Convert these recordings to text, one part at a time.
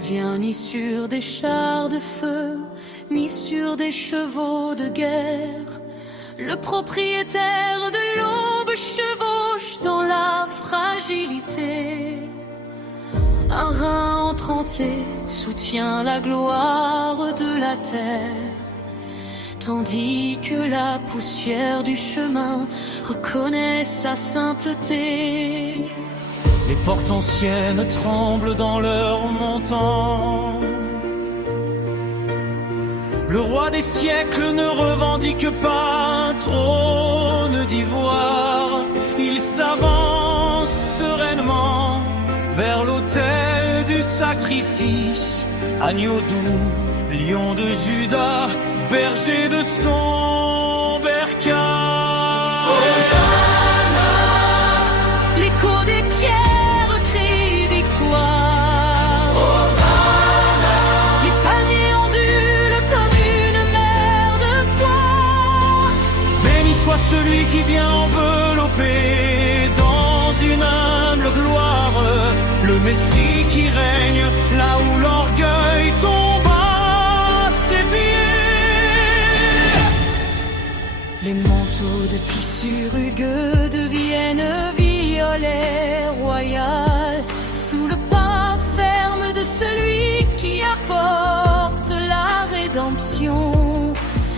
vient ni sur des chars de feu, ni sur des chevaux de guerre. Le propriétaire de l'aube chevauche dans la fragilité. Un rein entrenté soutient la gloire de la terre, tandis que la poussière du chemin reconnaît sa sainteté. Les portes anciennes tremblent dans leur montant. Le roi des siècles ne revendique pas un trône d'ivoire. Il s'avance sereinement vers l'autel du sacrifice. Agneau doux, lion de Juda, berger de son bercail. Hosanna, l'écho des pierres crie victoire. Hosanna, les paniers ondulent comme une mer de foi. Béni soit celui qui vient envelopper dans une humble gloire, le Messie qui règne là où l'orgueil tombe à ses pieds. Les manteaux de tissu rugueux deviennent violet royal sous le pas ferme de celui qui apporte la rédemption.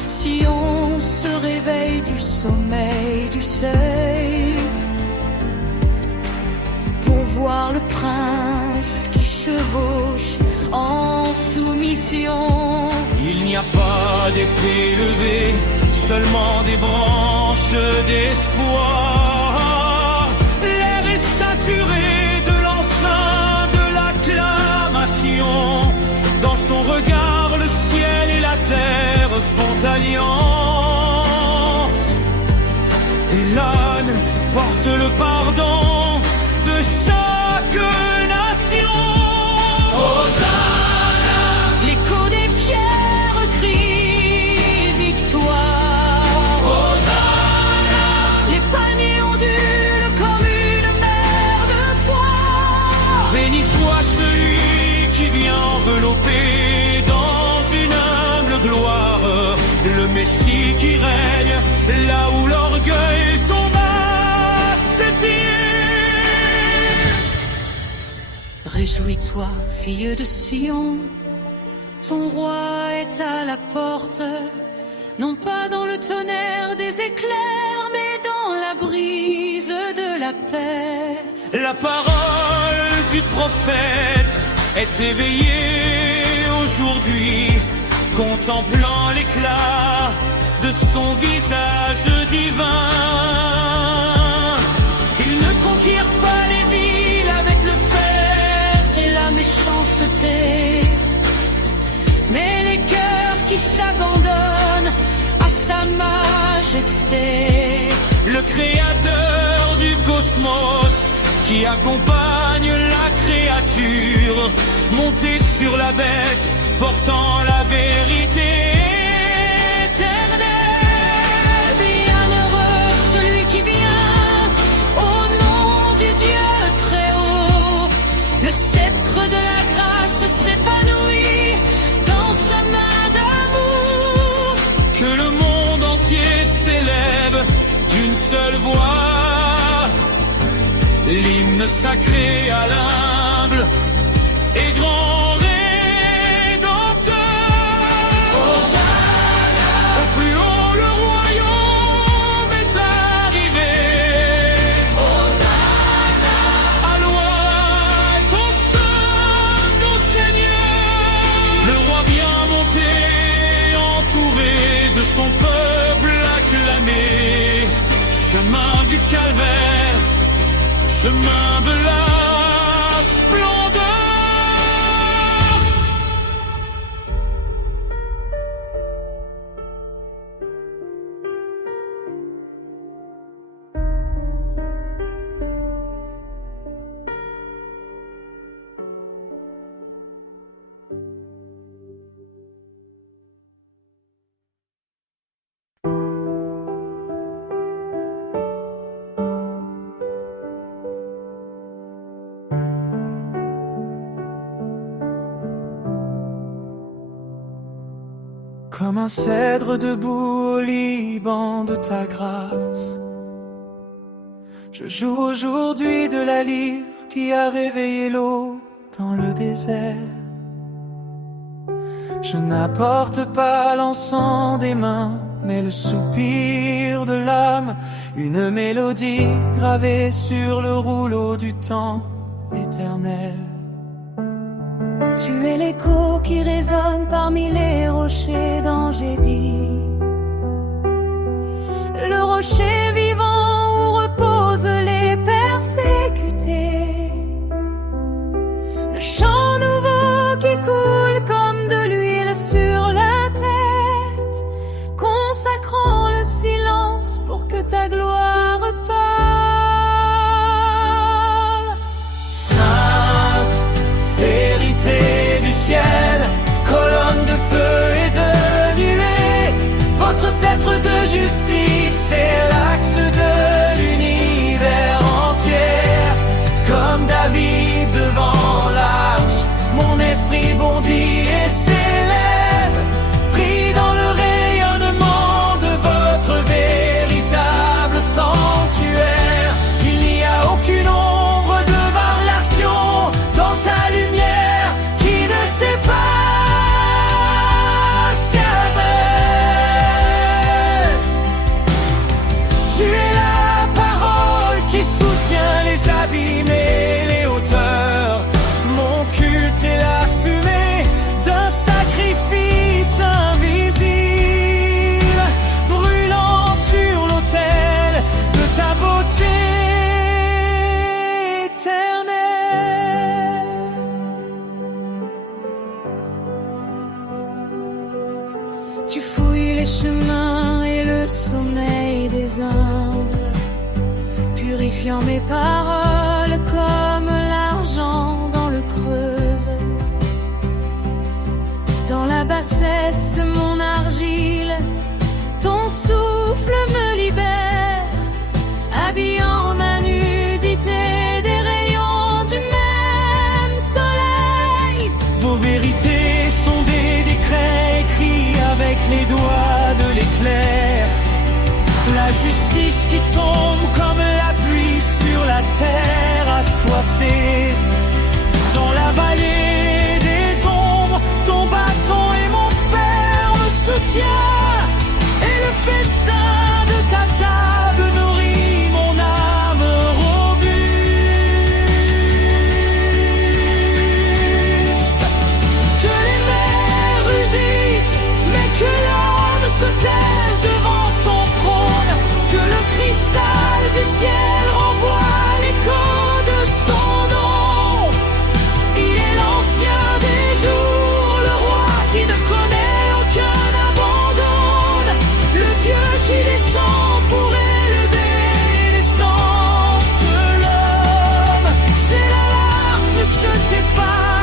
Si on se réveille du sommeil du seuil pour voir le prince qui chevauche en soumission. Il n'y a pas d'épée levée, seulement des branches d'espoir. L'air est saturé de l'encens de l'acclamation. Dans son regard, le ciel et la terre font alliance. Et l'âne porte le pardon de chaque nation. Hosanna, L'écho des pierres crie victoire. Hosanna, Les paniers ondulent comme une mer de foi. béni soit celui qui vient envelopper dans une humble gloire, le Messie qui règne là où l'orgueil tombe à ses pieds. Réjouis-toi, fille de Sion, ton roi est à la porte, non pas dans le tonnerre des éclairs, mais dans la brise de la paix. La parole du prophète est éveillée aujourd'hui, contemplant l'éclat de son visage divin. Il ne conquiert pas les villes avec le fer Et la méchanceté, mais les cœurs qui s'abandonnent à sa majesté. le créateur du cosmos qui accompagne la créature, monté sur la bête, portant la vérité éternelle. Bienheureux celui qui vient au nom du Dieu très haut. Le sceptre de la grâce s'épanouit dans sa main d'amour. Que le monde entier s'élève d'une seule voix, l'hymne sacré à l'humble et grand Rédempteur. Hosanna, Au plus haut le royaume est arrivé. Hosanna, À loi ton saint, ton Seigneur. Le roi vient monter, entouré de son peuple acclamé. Chemin du calvaire, chemin de la splendeur. comme un cèdre debout au Liban de ta grâce. Je joue aujourd'hui de la lyre qui a réveillé l'eau dans le désert. Je n'apporte pas l'encens des mains, mais le soupir de l'âme, une mélodie gravée sur le rouleau du temps éternel. Tu es l'écho qui résonne parmi les rochers d'Engedi, le rocher vivant où reposent les persécutés, le chant nouveau qui coule comme de l'huile sur la tête, consacrant le silence pour que ta gloire parle. Sainte vérité du ciel, colonne de feu et de nuée, votre sceptre de justice est l'axe de l'univers entier. Comme David devant l'arche, mon esprit bondit et s'élève, pris dans le rayonnement de votre véritable sanctuaire. Il n'y a aucune ombre de variation dans ta lumière qui ne s'efface jamais. Tu es la parole qui soutient les abîmes et les hauteurs. Mon culte est la fumée d'un sacrifice invisible, brûlant sur l'autel de ta beauté éternelle. Tu fouilles les chemins et le sommeil des humbles, purifiant mes paroles comme l'argent dans le creuse. Dans la bassesse de mon argile, ton souffle me libère, habillant ma nudité des rayons du même soleil. Vos vérités sont des décrets écrits avec les doigts de l'éclair. La justice qui tombe comme la pluie sur la terre assoiffée. Dans la vallée des ombres, ton bâton et mon ferme soutien. Et le festin de ta table nourrit mon âme robuste. Que les mers rugissent, mais que l'homme se taise devant son trône. Que le cristal du ciel renvoie l'écho de son nom. Il est l'ancien des jours, le roi qui ne connaît aucun abandon, le Dieu qui descend pour élever l'essence de l'homme. C'est la larme ne se tait pas,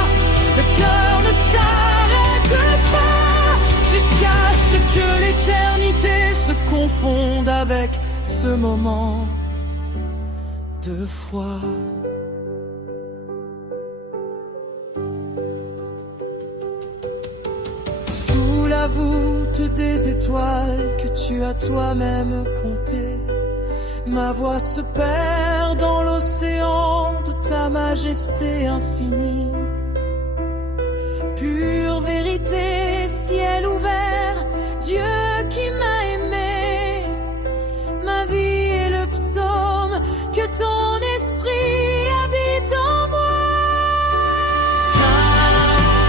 le cœur ne s'arrête pas, jusqu'à ce que l'éternité se confonde avec ce moment de foi. Sous la voûte des étoiles que tu as toi-même comptées, ma voix se perd dans l'océan de ta majesté infinie. Pure vérité, ciel ouvert, Dieu qui m'a aimé, ma vie est le psaume que ton esprit habite en moi. Sainte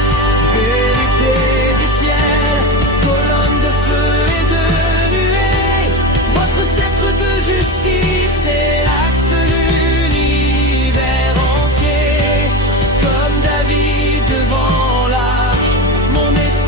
vérité du ciel, colonne de feu et de nuée, votre sceptre de justice est l'axe de l'univers entier. Comme David devant l'arche, mon esprit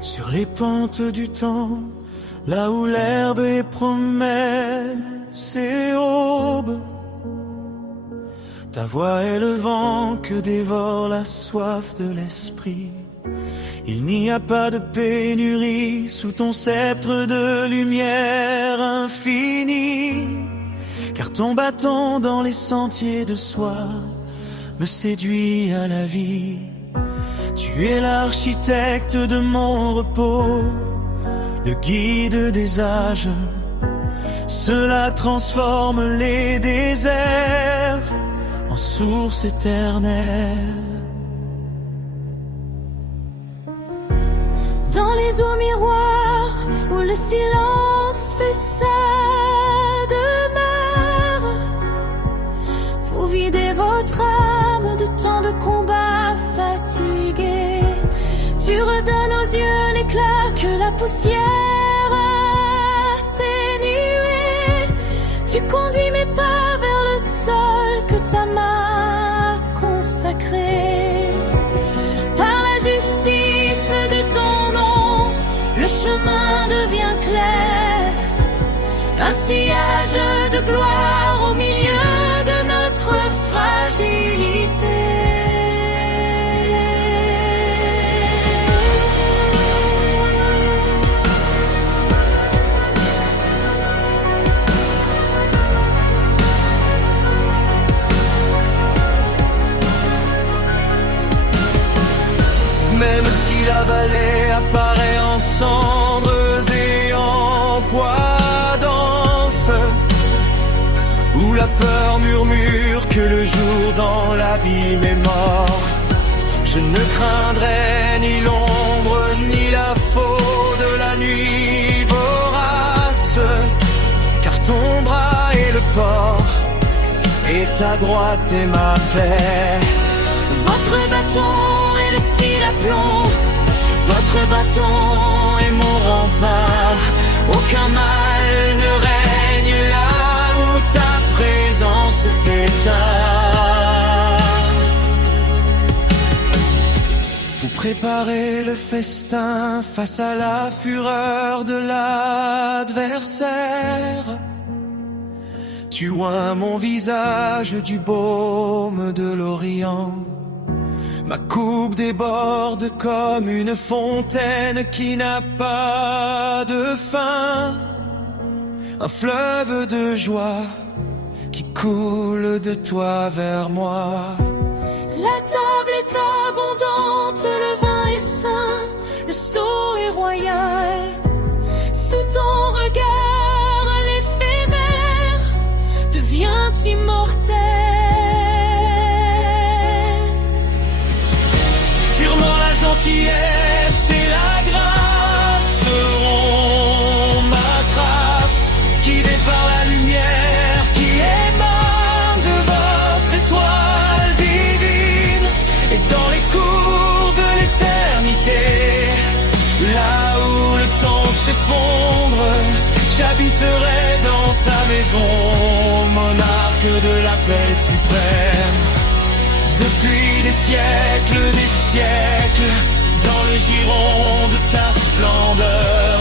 sur les pentes du temps, là où l'herbe est promesse et aube. Ta voix est le vent que dévore la soif de l'esprit. Il n'y a pas de pénurie sous ton sceptre de lumière infinie, car ton bâton dans les sentiers de soie me séduit à la vie. Tu es l'architecte de mon repos, le guide des âges. Cela transforme les déserts en source éternelle. Dans les eaux miroirs où le silence fait sa demeure, vous videz votre âme de tant de combats fatigués. Tu redonnes aux yeux l'éclat que la poussière a atténué. Tu conduis mes pas vers le sol que ta main a consacré. Par la justice de ton nom, le chemin devient clair. Un sillage de gloire au milieu de notre fragilité. Même si la vallée apparaît en cendres et en poids dense, où la peur murmure que le jour dans l'abîme est mort, je ne craindrai ni l'ombre ni la faux de la nuit vorace, car ton bras est le port et ta droite est ma paix. Votre bâton est le fil à plomb, votre bâton est mon rempart. Aucun mal ne règne là où ta présence fait tard. Vous préparez le festin face à la fureur de l'adversaire. Tu oins mon visage du baume de l'Orient. Ma coupe déborde comme une fontaine qui n'a pas de fin. Un fleuve de joie qui coule de toi vers moi. La table est abondante, le vin est sain, le sceau est royal. Sous ton regard, l'éphémère devient immortel. Sûrement la gentillesse et la grâce seront ma trace, guidée par la lumière qui émane de votre étoile divine. Et dans les cours de l'éternité, là où le temps s'effondre, j'habiterai dans ta maison, monarque de la paix suprême. Depuis des siècles, dans le giron de ta splendeur,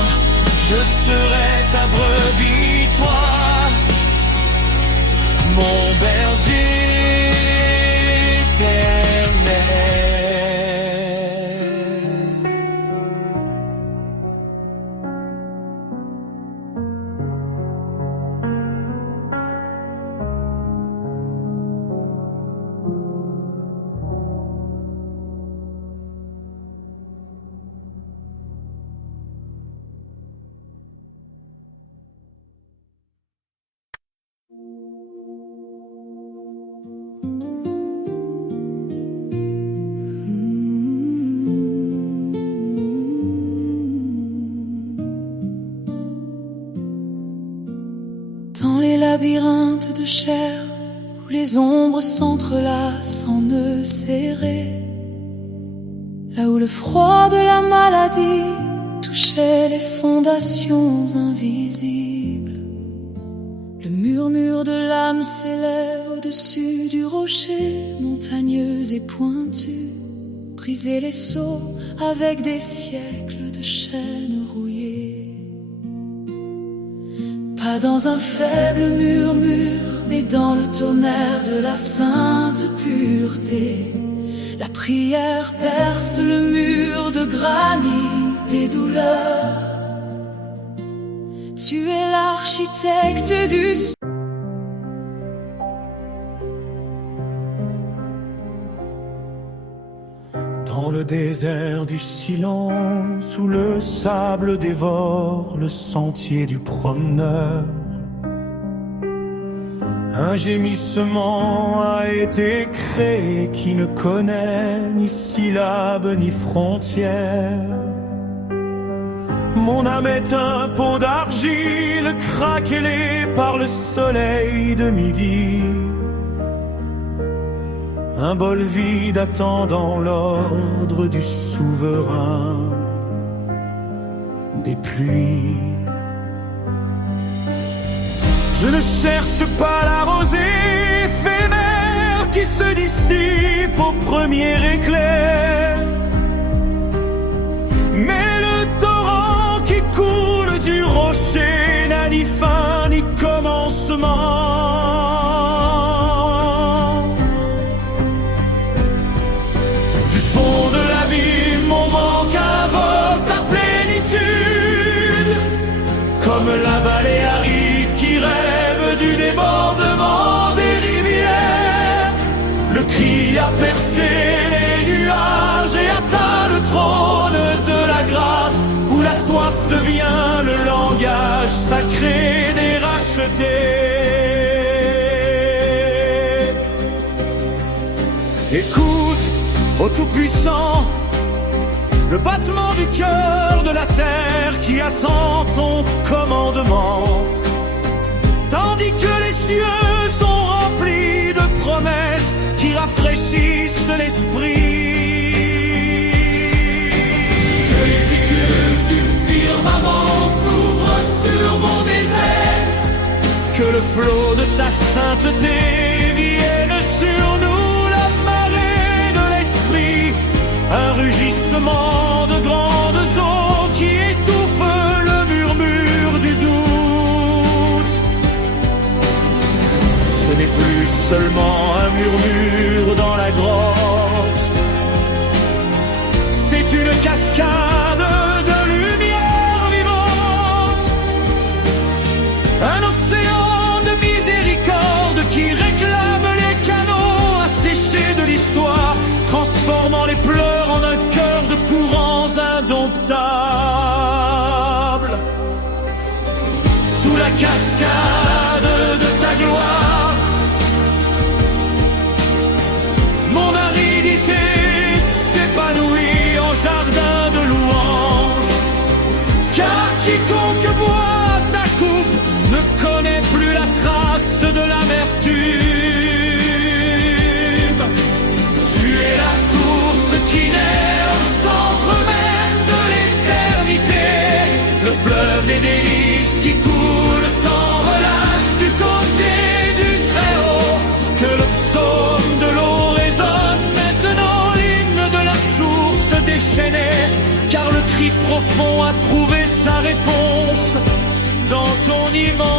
je serai ta brebis, toi, mon berger éternel. Dans les labyrinthes de chair où les ombres s'entrelacent en nœuds serrés, là où le froid de la maladie touchait les fondations invisibles, le murmure de l'âme s'élève au-dessus du rocher montagneux et pointu, briser les seaux avec des siècles de chaînes rouillées. Pas dans un faible murmure, mais dans le tonnerre de la sainte pureté. La prière perce le mur de granit des douleurs. Tu es l'architecte du Dans le désert du silence, où le sable dévore le sentier du promeneur, un gémissement a été créé qui ne connaît ni syllabe ni frontière. Mon âme est un pot d'argile craquelé par le soleil de midi. Un bol vide attendant l'ordre du souverain des pluies. Je ne cherche pas la rosée éphémère qui se dissipe au premier éclair, mais le torrent qui coule du rocher n'a ni fin ni commencement. Du fond de l'abîme, mon manque invoque ta plénitude, comme la vallée aride qui rêve du débordement des rivières. Le cri a percé les nuages et atteint le trône de la grâce, où la soif devient le langage sacré des rachetés. Écoute, ô Tout-Puissant, le battement du cœur de la terre qui attend ton commandement, tandis que les cieux sont remplis de promesses qui rafraîchissent l'esprit. Que les écluses du firmament s'ouvrent sur mon désert, que le flot de ta sainteté vienne sur nous, la marée de l'esprit, un rugissement de grandes eaux qui étouffe le murmure du doute. Ce n'est plus seulement un murmure dans la grotte, c'est une cascade de lumière vivante, un océan de miséricorde qui réclame les canaux asséchés de l'histoire, transformant les pleurs en un cœur de courants indomptables. Sous la cascade de ta gloire, mon aridité s'épanouit en jardin de louanges, car quiconque boit ta coupe ne connaît plus la trace de l'amertume. Tu es la source qui naît au centre même de l'éternité, le fleuve des délices qui coule sans relâche du côté du Très-Haut. Que le psaume de l'eau résonne maintenant, l'hymne de la source déchaînée, car le cri profond a trouvé sa réponse dans ton immense